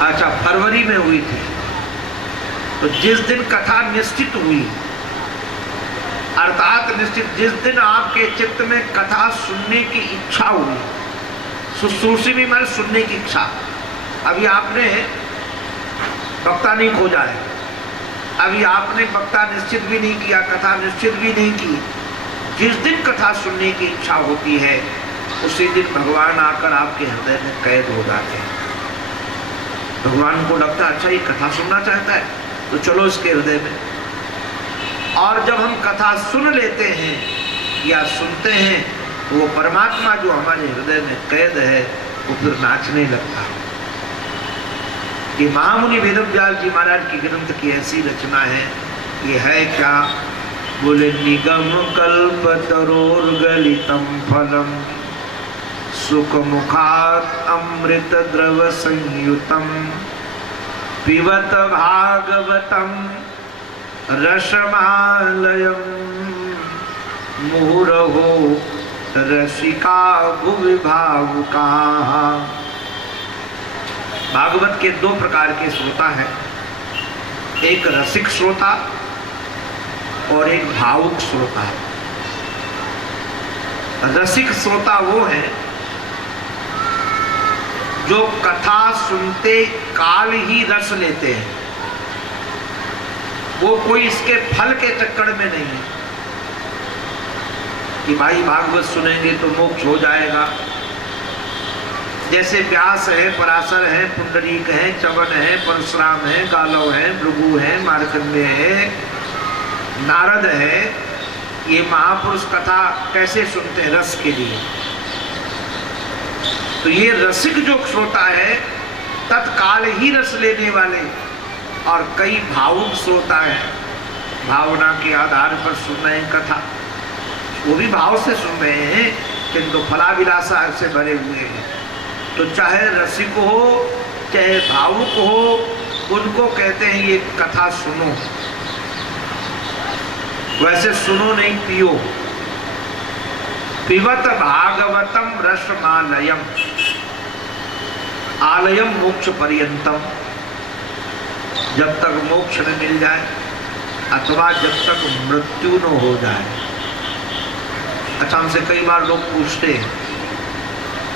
अच्छा, फरवरी में हुई थी। तो जिस दिन कथा निश्चित हुई, अर्थात निश्चित जिस दिन आपके चित्त में कथा सुनने की इच्छा हुई, शुश्रूषी भी मतलब सुनने की इच्छा, अभी आपने वक्ता नहीं खोजा है, अभी आपने वक्ता निश्चित भी नहीं किया, कथा निश्चित भी नहीं की, जिस दिन कथा सुनने की इच्छा होती है उसी दिन भगवान आकर आपके हृदय में कैद हो जाते हैं। भगवान को लगता है अच्छा ये कथा सुनना चाहता है तो चलो इसके हृदय में। और जब हम कथा सुन लेते हैं या सुनते हैं तो वो परमात्मा जो हमारे हृदय में कैद है वो फिर नाचने लगता है। ये महामुनि वेदव्यास जी महाराज की ग्रंथ की ऐसी रचना है। ये है क्या? बोले निगम कल्प तरोर्गलितम फलम सुख मुखात अमृत द्रव संयुतम पिबत भागवतम रसमालयम मुहुरहो रसिका भुवि भावुकाः। भागवत के दो प्रकार के श्रोता हैं, एक रसिक श्रोता और एक भावुक श्रोता है। रसिक श्रोता वो है जो कथा सुनते काल ही रस लेते हैं, वो कोई इसके फल के चक्कर में नहीं है कि भाई भागवत सुनेंगे तो मोक्ष हो जाएगा। जैसे व्यास है, पराशर है, पुंडरीक है, चवन है, परशुराम है, गालव है, भृगु है, मार्कंडेय है, नारद है, ये महापुरुष कथा कैसे सुनते हैं? रस के लिए। तो ये रसिक जो श्रोता है तत्काल ही रस लेने वाले, और कई भावुक श्रोता है, भावना के आधार पर सुन रहे हैं कथा, वो भी भाव से सुन रहे हैं किंतु फलाभिलाषा से भरे हुए हैं। तो चाहे रसिक हो चाहे भावुक हो, उनको कहते हैं ये कथा सुनो। वैसे सुनो नहीं, पियो। पिबत भागवतम रसमालयम, आलयम मोक्ष पर्यंतम, जब तक मोक्ष न मिल जाए अथवा जब तक मृत्यु न हो जाए। अच्छा, हमसे कई बार लोग पूछते हैं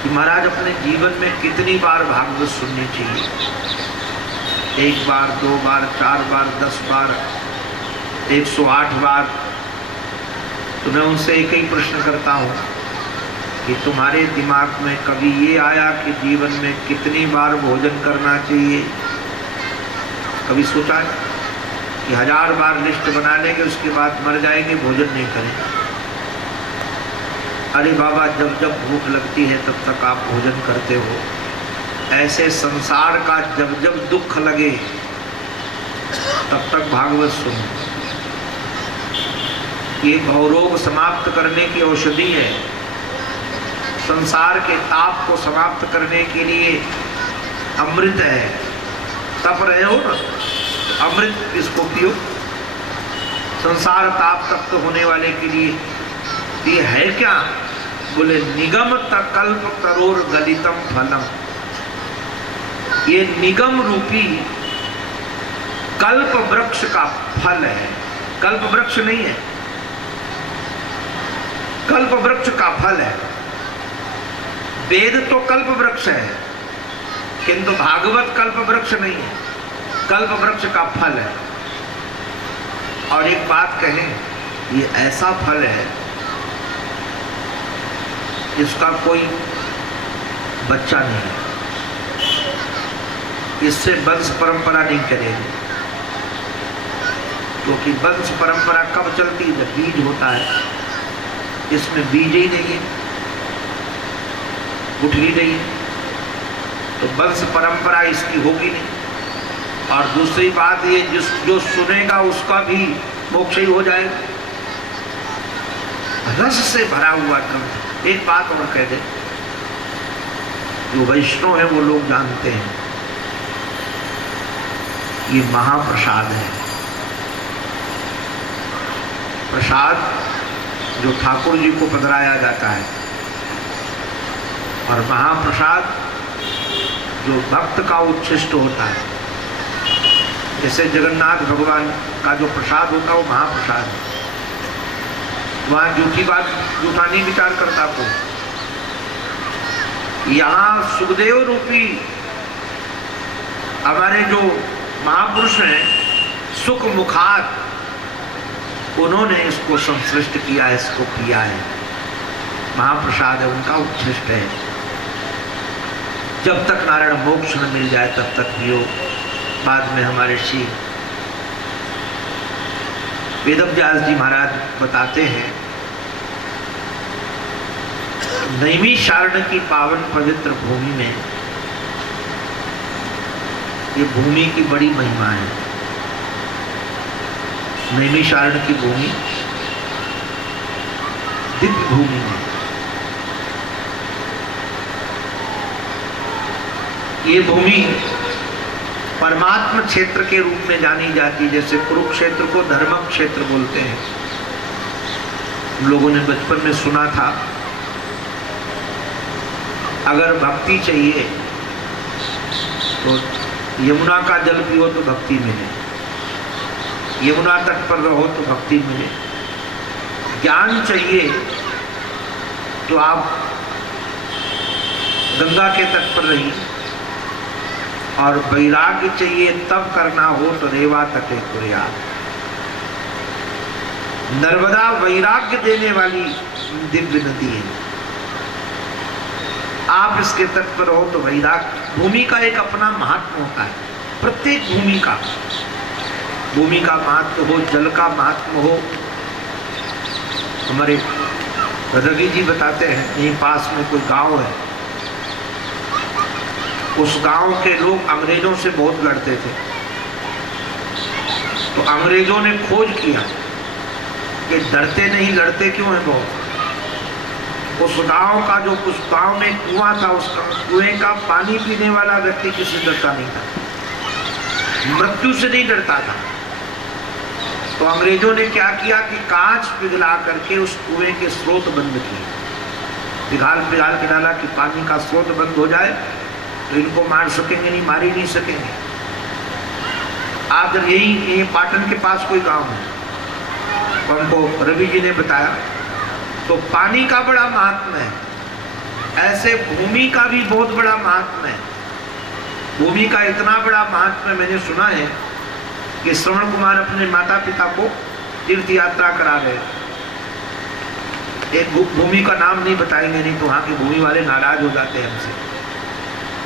कि महाराज अपने जीवन में कितनी बार भागवत सुननी चाहिए? 1 बार, 2 बार, 4 बार, 10 बार, 108 बार? तो मैं उनसे एक ही प्रश्न करता हूँ कि तुम्हारे दिमाग में कभी ये आया कि जीवन में कितनी बार भोजन करना चाहिए? कभी सोचा कि 1000 बार लिस्ट बना लेंगे उसके बाद मर जाएंगे, भोजन नहीं करेंगे? अरे बाबा, जब जब भूख लगती है तब तक आप भोजन करते हो। ऐसे संसार का जब जब दुख लगे तब तक भागवत सुनो। ये भवरोग समाप्त करने की औषधि है। संसार के ताप को समाप्त करने के लिए अमृत है। तप रहे हो ना, अमृत इसको पियो। संसार ताप तप्त होने वाले के लिए ये है क्या? बोले निगम कल्प तरोर गलितम फलम, ये निगम रूपी कल्प वृक्ष का फल है। कल्प वृक्ष नहीं है, कल्प वृक्ष का फल है। वेद तो कल्प वृक्ष है किंतु भागवत कल्प वृक्ष नहीं है, कल्प वृक्ष का फल है। और एक बात कहें, ये ऐसा फल है जिसका कोई बच्चा नहीं है, इससे वंश परंपरा नहीं करेगी। क्योंकि वंश परंपरा कब चलती है? जब बीज होता है। इसमें बीज ही नहीं है, गुठली नहीं है, तो वंश परंपरा इसकी होगी नहीं। और दूसरी बात ये, जो सुनेगा उसका भी मोक्ष ही हो जाएगा। रस से भरा हुआ ग्रंथ। एक बात और कह दे, जो वैष्णव है वो लोग जानते हैं, ये महाप्रसाद है। प्रसाद जो ठाकुर जी को पधराया जाता है, और महाप्रसाद जो भक्त का उच्छिष्ट होता है, जैसे जगन्नाथ भगवान का जो प्रसाद होता है वो महाप्रसाद है, वहाँ झूठी बात झूठा नहीं विचार करता को। यहाँ सुखदेव रूपी हमारे जो महापुरुष हैं, सुख मुखात, उन्होंने इसको संश्लिष्ट किया, इसको किया है, महाप्रसाद है, उनका उच्छिष्ट है। जब तक नारायण मोक्ष न मिल जाए तब तक पियो। बाद में हमारे श्री वेदव्यास जी महाराज बताते हैं, नैमिषारण्य की पावन पवित्र भूमि में, ये भूमि की बड़ी महिमा है। नैमिषारण्य की भूमि दिव्य भूमि है। ये भूमि परमात्मा क्षेत्र के रूप में जानी जाती, जैसे कुरुक्षेत्र को धर्म क्षेत्र बोलते हैं। हम लोगों ने बचपन में सुना था, अगर भक्ति चाहिए तो यमुना का जल पियो तो भक्ति मिले, यमुना तट पर रहो तो भक्ति मिले। ज्ञान चाहिए तो आप गंगा के तट पर रहिए, और वैराग्य चाहिए तब करना हो तो रेवा तटे कुर्यात। नर्मदा वैराग्य देने वाली दिव्य नदी है, आप इसके तट पर हो तो वैराग्य। भूमि का एक अपना महत्व होता है, प्रत्येक भूमि का महत्व हो, जल का महत्व हो। हमारे रवि जी बताते हैं, यहीं पास में कोई गांव है, उस गांव के लोग अंग्रेजों से बहुत लड़ते थे, तो अंग्रेजों ने खोज किया कि डरते नहीं, लड़ते क्यों हैं बहुत। उस गांव का जो उस गांव में कुआं था, उस कुएं का पानी पीने वाला व्यक्ति किसी से डरता नहीं था, मृत्यु से नहीं डरता था। तो अंग्रेजों ने क्या किया कि कांच पिघला करके उस कुएं के स्रोत बंद किए, पिघाल के डाला कि पानी का स्रोत बंद हो जाए तो इनको मार सकेंगे नहीं, मार ही नहीं सकेंगे। आप जब यही पाटन के पास कोई गांव है, तो हमको रवि जी ने बताया, तो पानी का बड़ा महात्मा है, ऐसे भूमि का भी बहुत बड़ा महात्मा है। भूमि का इतना बड़ा महात्मा मैंने सुना है कि श्रवण कुमार अपने माता पिता को तीर्थ यात्रा करा गए। एक भूमि का नाम नहीं बताएंगे, नहीं तो वहां के भूमि वाले नाराज हो जाते हैं हमसे।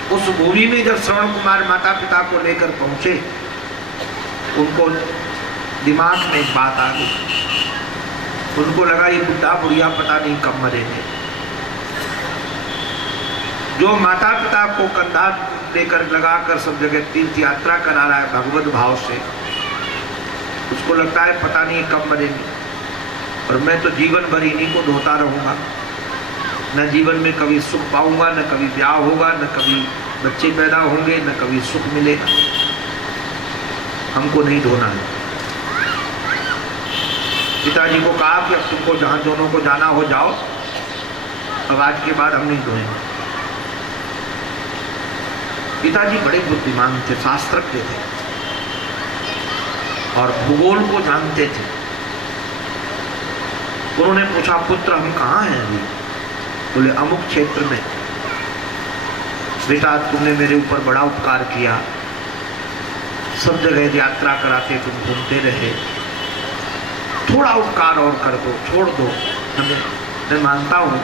उस भूमि में जब श्रवण कुमार माता पिता को लेकर पहुंचे, उनको दिमाग में एक बात आ गई, उनको लगा ये बुढ़ा बुढ़िया पता नहीं कब मरेंगे। जो माता पिता को कंधा लेकर लगाकर सब जगह तीर्थ यात्रा करा रहा है भगवत भाव से, उसको लगता है पता नहीं कब मरेंगे, और मैं तो जीवन भर इन्हीं को धोता रहूंगा, न जीवन में कभी सुख पाऊंगा, न कभी ब्याह होगा, न कभी बच्चे पैदा होंगे, न कभी सुख मिलेगा। हमको नहीं धोना है। पिताजी को कहा कि अब तुमको जहां दोनों को जाना हो जाओ, अब आज के बाद हम नहीं धोएंगे। पिताजी बड़े बुद्धिमान थे, शास्त्रज्ञ थे और भूगोल को जानते थे। उन्होंने पूछा, पुत्र हम कहाँ हैं अभी? बोले अमुक क्षेत्र में। बेटा तुमने मेरे ऊपर बड़ा उपकार किया, सब जगह यात्रा कराते तुम घूमते रहे, थोड़ा उपकार और कर दो, छोड़ दो हमें, मैं मानता हूँ,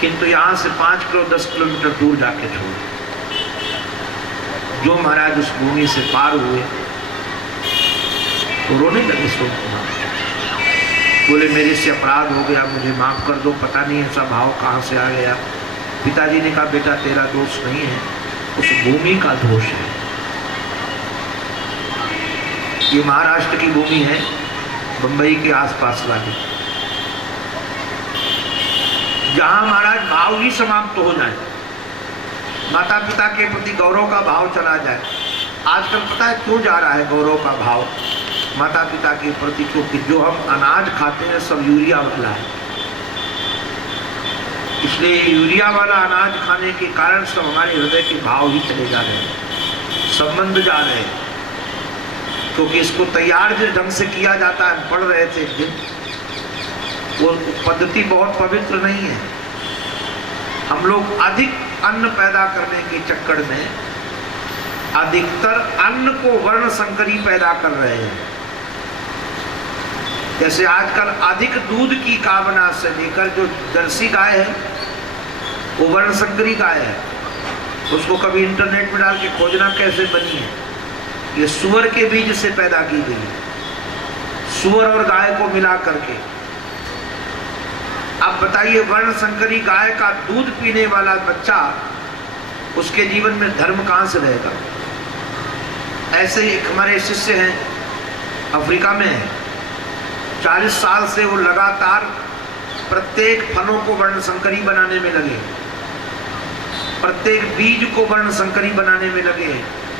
किंतु यहाँ से 5 किलो 10 किलोमीटर दूर जाके छोड़ो। जो महाराज उस भूमि से पार हुए तो रोने लगे। सोच बोले मेरे से अपराध हो गया, मुझे माफ कर दो, पता नहीं ऐसा भाव कहाँ से आ गया। पिताजी ने कहा बेटा तेरा दोष नहीं है, उस भूमि का दोष है। ये महाराष्ट्र की भूमि है, बंबई के आसपास वाली, जहां महाराज भाव ही समाप्त हो जाए, माता पिता के प्रति गौरव का भाव चला जाए। आजकल पता है क्यों जा रहा है गौरव का भाव माता पिता के प्रति? क्योंकि जो हम अनाज खाते हैं सब यूरिया वाला है। इसलिए यूरिया वाला अनाज खाने के कारण सब हमारे हृदय के भाव ही चले जा रहे हैं, संबंध जा रहे हैं, क्योंकि इसको तैयार जिस ढंग से किया जाता है, पढ़ रहे थे एक दिन, वो पद्धति बहुत पवित्र नहीं है। हम लोग अधिक अन्न पैदा करने के चक्कर में अधिकतर अन्न को वर्ण संकरी पैदा कर रहे हैं। जैसे आजकल अधिक दूध की कामना से लेकर जो जर्सी गाय है वो वर्ण संकरी गाय है, उसको कभी इंटरनेट में डाल के खोजना कैसे बनी है, ये सुअर के बीज से पैदा की गई, सुअर और गाय को मिला करके। अब बताइए, वर्ण संकरी गाय का दूध पीने वाला बच्चा, उसके जीवन में धर्म कहां से रहेगा। ऐसे ही एक हमारे शिष्य हैं, अफ्रीका में है, 40 साल से वो लगातार प्रत्येक फलों को वर्ण संकरी बनाने में लगे, प्रत्येक बीज को वर्ण संकरी बनाने में लगे।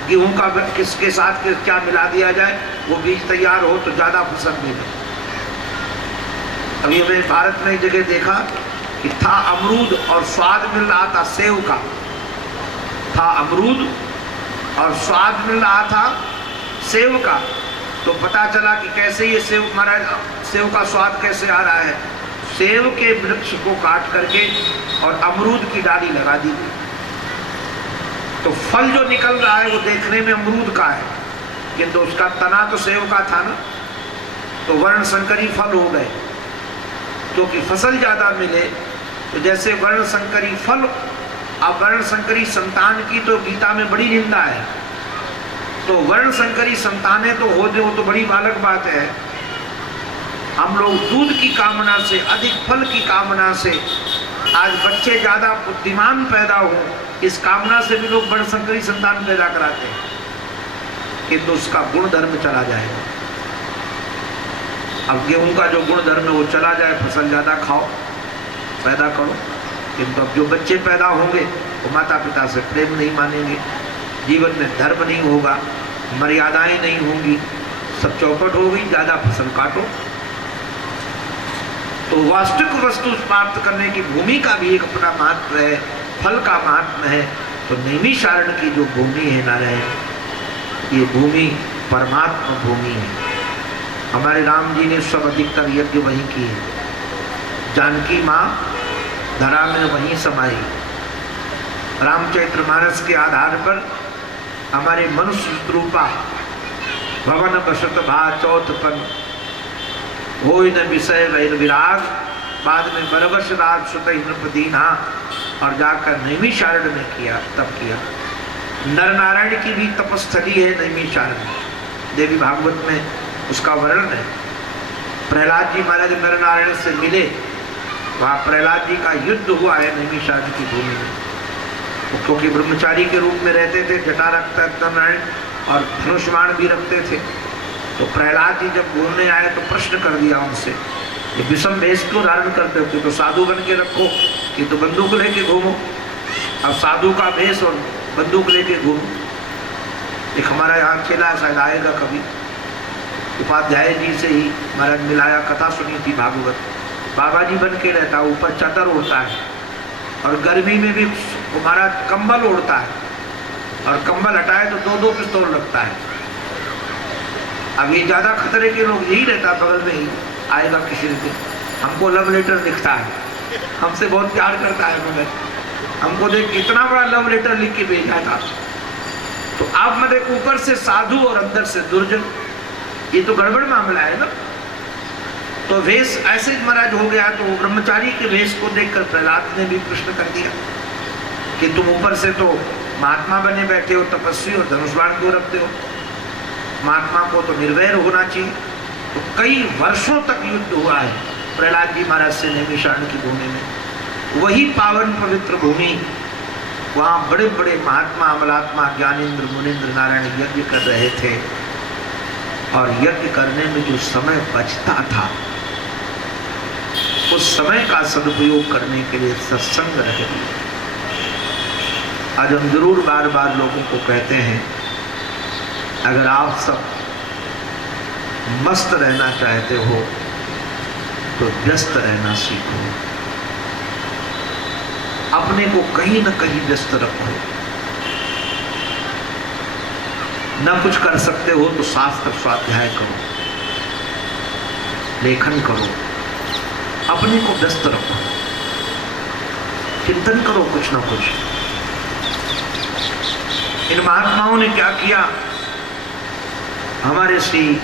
गेहूं का किसके साथ क्या मिला दिया जाए वो बीज तैयार हो तो ज्यादा फसल मिले। अभी हमने भारत में एक जगह देखा कि था अमरूद और स्वाद मिल रहा था सेव का, था अमरूद और स्वाद मिल रहा था सेव का, तो पता चला कि कैसे ये सेव, हमारा सेव का स्वाद कैसे आ रहा है। सेव के वृक्ष को काट करके और अमरूद की डाली लगा दी गई, तो फल जो निकल रहा है वो देखने में अमरूद का है, किंतु उसका तना तो सेव का था ना। तो वर्ण संकरी फल हो गए, क्योंकि फसल ज्यादा मिले। तो जैसे वर्ण संकरी फल, अब वर्ण संकरी संतान की तो गीता में बड़ी निंदा है, तो वर्ण संकरी संतानें तो हो जो तो बड़ी बालक बात है। हम लोग दूध की कामना से, अधिक फल की कामना से, आज बच्चे ज्यादा बुद्धिमान पैदा हो, इस कामना से भी लोग वर्ण संकरी संतान पैदा कराते हैं, किंतु उसका गुण धर्म चला जाएगा। अब गेहूं का जो गुण धर्म है वो चला जाए, फसल ज्यादा खाओ, पैदा करो, किंतु अब जो बच्चे पैदा होंगे वो माता पिता से प्रेम नहीं मानेंगे, जीवन में धर्म नहीं होगा, मर्यादाएं नहीं होंगी, सब चौपट हो गई, ज्यादा फसल काटो। तो वास्तविक वस्तु प्राप्त करने की भूमि का भी एक अपना महत्व है, फल का महत्व है। तो नैमिषारण्य की जो भूमि है नारायण, ये भूमि परमात्मा भूमि है। हमारे राम जी ने सब अधिकतर यज्ञ वहीं किए, जानकी माँ धरा में वहीं समाई। रामचरितमानस के आधार पर हमारे मनुष्य रूपा भवन बसत भा चौथपन हो न विषय वैर विराग, बाद में बरबस राज सुत नृपदीना, और जाकर नैमिषारण्य में किया, तब किया। नर नारायण की भी तपस्थली है नैमिषारण्य, देवी भागवत में उसका वर्णन है। प्रहलाद जी महाराज नर नारायण से मिले, वहाँ प्रहलाद जी का युद्ध हुआ है नैमिषारण्य की भूमि में। क्योंकि ब्रह्मचारी के रूप में रहते थे, जटा रखता नारायण और धनुष्मान भी रखते थे। तो प्रहलाद जी जब घूमने आए तो प्रश्न कर दिया उनसे, ये विषम भेष क्यों धारण करते हो, तो साधु बन के रखो, कि तो बंदूक लेके घूमो। अब साधु का भेष और बंदूक लेके घूमो। एक हमारा यहाँ चेला शायद आएगा कभी, उपाध्याय जी से ही महाराज मिलाया, कथा सुनी थी भागवत। बाबा जी बन के रहता, ऊपर चादर ओढ़ता है और गर्मी में भी हमारा कंबल ओढ़ता है, और कंबल हटाए तो 2-2 पिस्तौल रखता है। अब ये ज्यादा खतरे के लोग यही रहता, बगल में ही आएगा किसी दिन, हमको लव लेटर लिखता है, हमसे बहुत प्यार करता है, मगर हमको देख इतना बड़ा लव लेटर लिख के भेजा था। तो आप मतलब ऊपर से साधु और अंदर से दुर्जन, ये तो गड़बड़ मामला है ना। तो वेश ऐसे महाराज हो गया, तो ब्रह्मचारी के वेश को देखकर प्रहलाद ने भी प्रश्न कर दिया कि तुम ऊपर से तो महात्मा बने बैठे हो, तपस्वी, और धनुष्बाण क्यों रखते हो, महात्मा को तो निर्वैर होना चाहिए। तो कई वर्षों तक युद्ध हुआ है प्रहलाद जी महाराज से नैमिषारण्य की भूमि में, वही पावन पवित्र भूमि, वहाँ बड़े बड़े महात्मा, अमलात्मा, ज्ञानेन्द्र, मुनीन्द्र, नारायण यज्ञ कर रहे थे। और यज्ञ करने में जो समय बचता था, उस समय का सदुपयोग करने के लिए सत्संग रहे। आज हम जरूर बार बार लोगों को कहते हैं, अगर आप सब मस्त रहना चाहते हो तो व्यस्त रहना सीखो। अपने को कहीं न कहीं व्यस्त रखो। न कुछ कर सकते हो तो शास्त्र स्वाध्याय करो, लेखन करो, अपने को व्यस्त रखो, चिंतन करो कुछ ना कुछ। इन महात्माओं ने क्या किया, हमारे श्री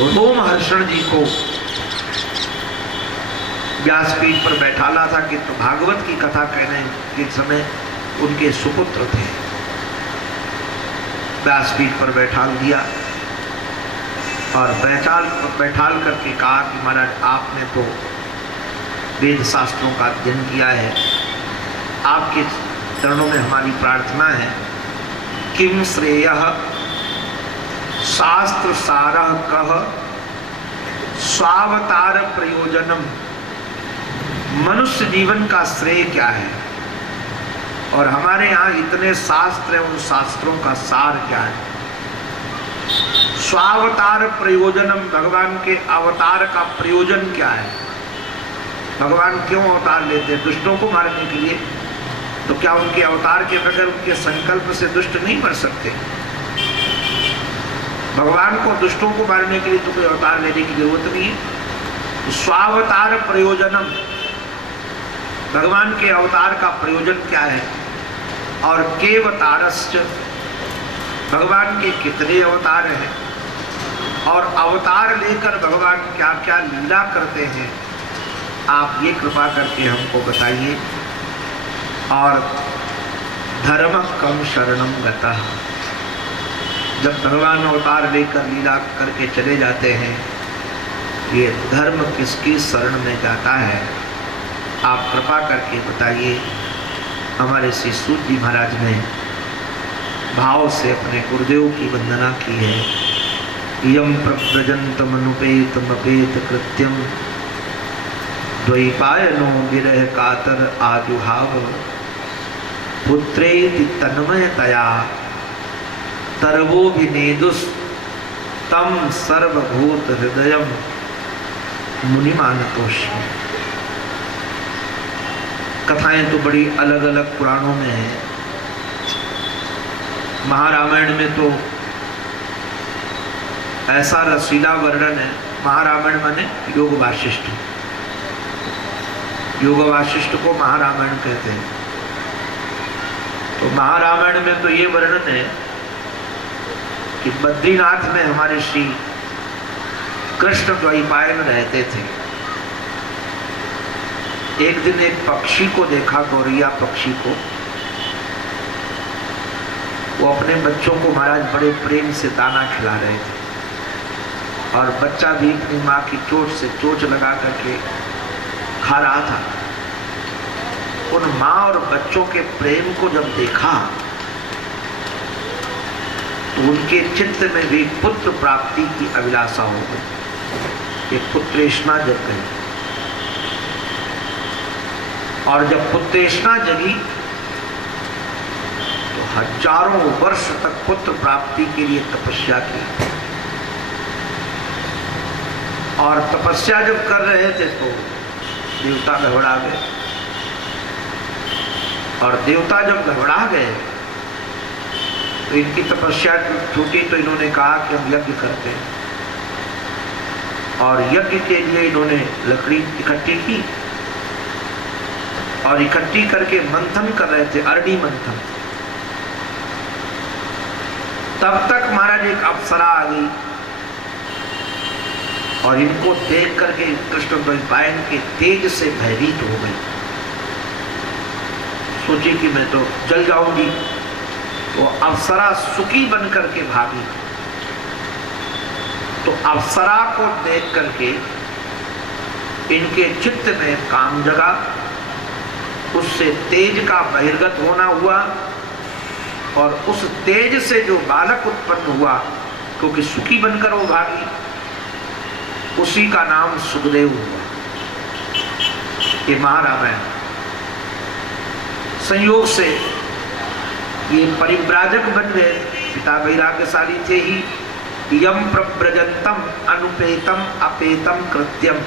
रोमहर्षण जी को व्यासपीठ पर बैठाला था कि तो भागवत की कथा कहने के समय उनके सुपुत्र थे। व्यासपीठ पर बैठाल दिया और बैठाल करके कहा कि महाराज आपने तो वेद शास्त्रों का अध्ययन किया है, आपके चरणों में हमारी प्रार्थना है, किम श्रेयः शास्त्र सारः कह स्वावतार प्रयोजनम, मनुष्य जीवन का श्रेय क्या है और हमारे यहाँ इतने शास्त्र हैं, उन शास्त्रों का सार क्या है। स्वावतार प्रयोजनम, भगवान के अवतार का प्रयोजन क्या है, भगवान क्यों अवतार लेते हैं, दुष्टों को मारने के लिए। तो क्या उनके अवतार के बगैर उनके संकल्प से दुष्ट नहीं मर सकते। भगवान को दुष्टों को मारने के लिए तो कोई अवतार लेने की जरूरत नहीं है। स्वावतार प्रयोजनम, भगवान के अवतार का प्रयोजन क्या है। और केवतारश्च, भगवान के कितने अवतार हैं और अवतार लेकर भगवान क्या क्या लीला करते हैं, आप ये कृपा करके हमको बताइए। और धर्म कम शरणम गतः, जब भगवान अवतार लेकर लीला करके चले जाते हैं, ये धर्म किसकी शरण में जाता है, आप कृपा करके बताइए। हमारे श्री सूत जी महाराज ने भाव से अपने गुरुदेव की वंदना की है। यम प्रव्रजन्तमनुपेतमपेत कृत्यम द्वैपायनो विरह कातर आजुहाव, पुत्रेति तन्मयतया तरवोभिनेदुस् तम सर्वभूत हृदयम मुनिमानतोष्मि। कथाएं तो बड़ी अलग अलग पुराणों में हैं। महारामायण में तो ऐसा रसीला वर्णन है। महारामायण माने योग वाशिष्ठ, योग वाशिष्ठ को महारामायण कहते हैं। तो महारामायण में तो ये वर्णन है कि बद्रीनाथ में हमारे श्री कृष्ण द्वैपायन रहते थे। एक दिन एक पक्षी को देखा, गौरैया पक्षी को। वो अपने बच्चों को महाराज बड़े प्रेम से दाना खिला रहे थे और बच्चा भी अपनी माँ की चोंच से चोंच लगा करके खा रहा था। उन माँ और बच्चों के प्रेम को जब देखा तो उनके चित्त में भी पुत्र प्राप्ति की अभिलाषा हो गई। एक पुत्रेष्णा जग गई और जब पुत्रेष्णा जगी तो हजारों वर्ष तक पुत्र प्राप्ति के लिए तपस्या की। और तपस्या जब कर रहे थे तो देवता घबरा गए और देवता जब घबरा गए तो इनकी तपस्या छूटी। तो इन्होंने कहा कि हम यज्ञ करते हैं और यज्ञ के लिए इन्होंने लकड़ी इकट्ठी की और इकट्ठी करके मंथन कर रहे थे, अरणी मंथन। तब तक महाराज एक अप्सरा आ गई और इनको देख करके कृष्ण द्वैपायन के तेज से भयभीत हो गई। सोची कि मैं तो जल जाऊंगी। वो अप्सरा सुखी बन करके भागी। तो अप्सरा को देख करके इनके चित्त में काम जगा, उससे तेज का बहिर्गत होना हुआ और उस तेज से जो बालक उत्पन्न हुआ, क्योंकि सुखी बनकर वो भागी, उसी का नाम सुखदेव हुआ। ये महारामायण संयोग से ये परिव्राजक बन गए। पिता वैराग्यशाली थे ही। यम प्रव्रजंतम अनुपेतम अपेतम कृत्यम,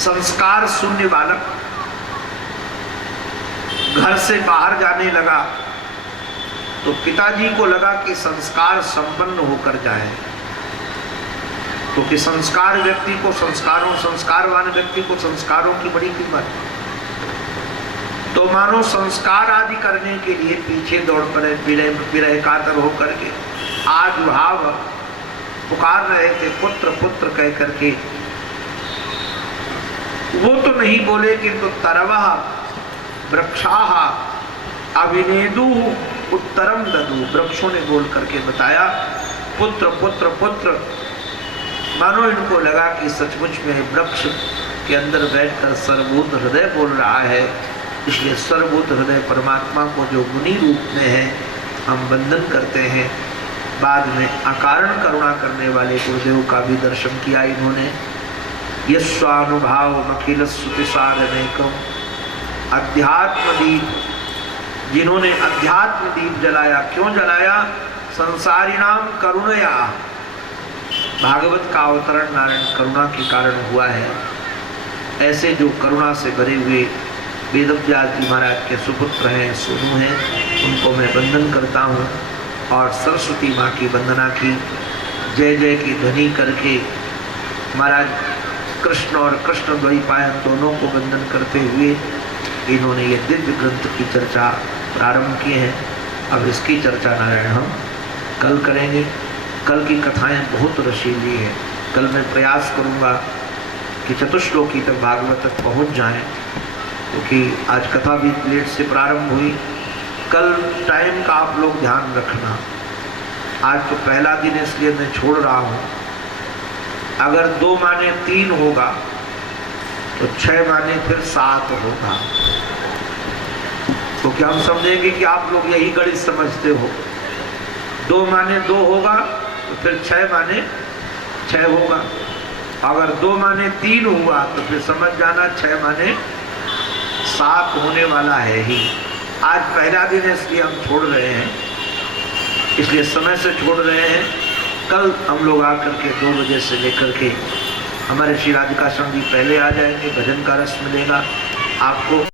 संस्कार शून्य बालक घर से बाहर जाने लगा तो पिताजी को लगा कि संस्कार संपन्न होकर जाए, क्योंकि संस्कार व्यक्ति को संस्कारवान व्यक्ति को संस्कारों की बड़ी कीमत। तो मानो संस्कार आदि करने के लिए पीछे दौड़ पड़े, विरह कातर होकर के आज भाव पुकार रहे थे, पुत्र पुत्र कह करके। वो तो नहीं बोले, किंतु तरवा वृक्षाः अभिनेदु उत्तरम ददु, वृक्षों ने बोल करके बताया पुत्र पुत्र पुत्र। मानो इनको लगा कि सचमुच में वृक्ष के अंदर बैठकर सर्वभूत हृदय बोल रहा है, इसलिए सर्वभूत हृदय परमात्मा को जो मुनि रूप में है हम वंदन करते हैं। बाद में अकारण करुणा करने वाले गुरुदेव का भी दर्शन किया इन्होंने। यस्वानुभाव अखिल श्रुतिसारमेकम, अध्यात्म दीप, जिन्होंने अध्यात्म दीप जलाया। क्यों जलाया? संसारिणाम करुणया, भागवत का अवतरण नारायण करुणा के कारण हुआ है। ऐसे जो करुणा से भरे हुए वेदव्यास जी महाराज के सुपुत्र हैं, सोनू हैं, उनको मैं वंदन करता हूँ और सरस्वती माँ की वंदना की जय जय की ध्वनि करके महाराज कृष्ण और कृष्ण द्वैपायन दोनों को वंदन करते हुए इन्होंने ये दिव्य ग्रंथ की चर्चा प्रारंभ की है। अब इसकी चर्चा नारायण हम कल करेंगे। कल की कथाएं बहुत रसीली हैं। कल मैं प्रयास करूंगा कि चतुश्लोकी तक भागवत तक पहुंच जाएं, क्योंकि आज कथा भी लेट से प्रारंभ हुई। कल टाइम का आप लोग ध्यान रखना। आज तो पहला दिन इसलिए मैं छोड़ रहा हूँ। अगर 2 माने 3 होगा तो 6 माने फिर 7 होगा, तो क्या हम समझेंगे कि आप लोग यही गणित समझते हो। 2 माने 2 होगा तो फिर 6 माने 6 होगा। अगर 2 माने 3 हुआ तो फिर समझ जाना 6 माने 7 होने वाला है ही। आज पहला दिन है इसलिए हम छोड़ रहे हैं, इसलिए समय से छोड़ रहे हैं। कल हम लोग आकर के 2 बजे से लेकर के हमारे श्री राधिका स्वामी जी पहले आ जाएंगे, भजन का रस मिलेगा आपको।